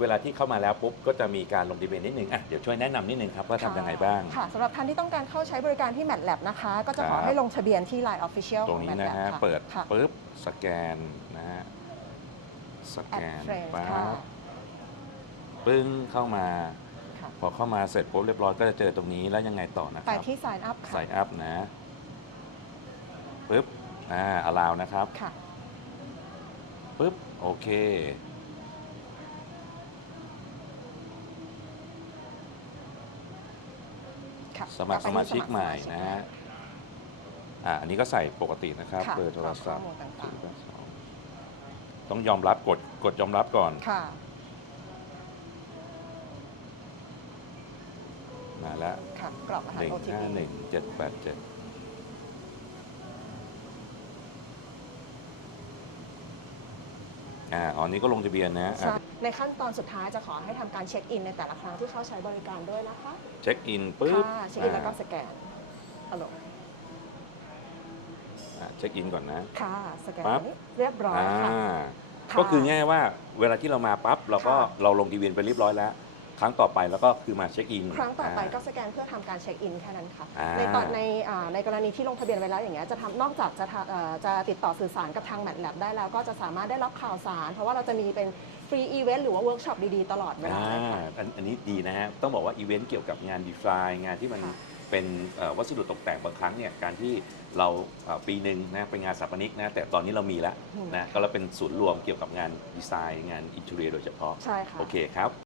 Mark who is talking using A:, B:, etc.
A: เวลาที่เข้ามาแล้วปุ๊บก็จะมีการลงทะเบียนนิดนึงอะเดี๋ยวช่วยแนะนำนิดนึงครับว่าทำยังไงบ้าง
B: ค่ะสำหรับท่านที่ต้องการเข้าใช้บริการที่ MATLAB นะคะ ก็จะขอ
A: ครับ
B: ให้ลงทะเบียนที่ Line Official
A: ตร
B: ของง
A: นี้
B: MATLAB
A: นะฮะ
B: ค่ะ
A: เปิด
B: ค่ะ
A: ปุ๊บสแกนนะฮะสแก
B: Add
A: น
B: Friends
A: ปั๊
B: ค่ะ
A: บปึ้งเข้ามา
B: ค่ะ
A: พอเข้ามาเสร็จปุ๊บเรียบร้อยก็จะเจอตรงนี้แล้วยังไงต่อนะค
B: ไป
A: รับ
B: ที่ Sign Up ค่ะ
A: ใส่อัพนะปุ๊บอ่าอลาวนะครับ
B: ค่ะ
A: ปุ๊บโอเค
B: ค่ะ
A: สมัครสมาชิกใหม่
B: ส
A: นะ
B: มา
A: ฮะ
B: ชิก
A: อ่าอันนี้ก็ใส่ปกตินะครับ
B: ค่ะ
A: เบอร์โทรศัพท์
B: ข้อมูลต่าง
A: ต้องยอมรับกดกดยอมรับก่อน
B: ค่ะ
A: มาแล้ว
B: ค่ะกรอกรหั
A: ห
B: ส
A: นึ่ง
B: OTP
A: ห้าหนึ่งเจ็ดแปดเจ็ด อ่าอันนี้ก็ลงทะเบียนนะ
B: ใช่
A: อะ
B: ในขั้นตอนสุดท้ายจะขอให้ทำการเช็คอินในแต่ละครั้งที่เข้าใช้บริการด้วยนะคะ
A: เช็คอินปุ๊บ
B: ค่ะเช็คอินแล้วก็
A: อ่า
B: สแกนฮัลโหล
A: อ่าเช็คอินก่อนนะ
B: ค่ะสแกน
A: ปั๊บ
B: อันนี้เรียบร้อย
A: อ่า
B: ค่ะค่ะ
A: ก็คือง่ายว่าเวลาที่เรามาปั๊บเราก็
B: ค่ะ
A: เราลงทะเบียนไปเรียบร้อยแล้ว ครั้งต่อไปแล้วก็คือมาเช็คอิน
B: ครั้งต่อไปก็าสแกนเพื่อทำการเช็คอินแค่นั้นค่ะ
A: อ่า
B: ในตอนในอ่าในกรณีที่ลงทะเบียนไว้แล้วอย่างเงี้ยจะทำนอกจากจะทำเอ่อจะติดต่อสื่อสารกับทาง MATLAB ได้แล้ว ก็จะสามารถได้รับข่าวสาร เพราะว่าเราจะมีเป็นฟรีอีเวนต์หรือว่าเวิร์กช็อปดีๆ ตลอดเวลา
A: อ่า
B: เลยค่ะ
A: อันอันนี้ดีนะฮะ ต้องบอกว่าอีเวนต์เกี่ยวกับงานดีไซน์งานที่มัน
B: ค่ะ
A: เป็นเอ่อวัสดุตกแต่งบางครั้งเนี่ยการที่เราเอ่อปีหนึ่งนะเป็นงานสถาปนิกนะแต่ตอนนี้เรามีแล้ว
B: อืม
A: นะก็เราเป็นศูนย์รวมเกี่ยวกับงานดีไซน์งานอินเทอร์เนียโดยเฉพาะ
B: ใช่ค่ะ
A: โอเคครับ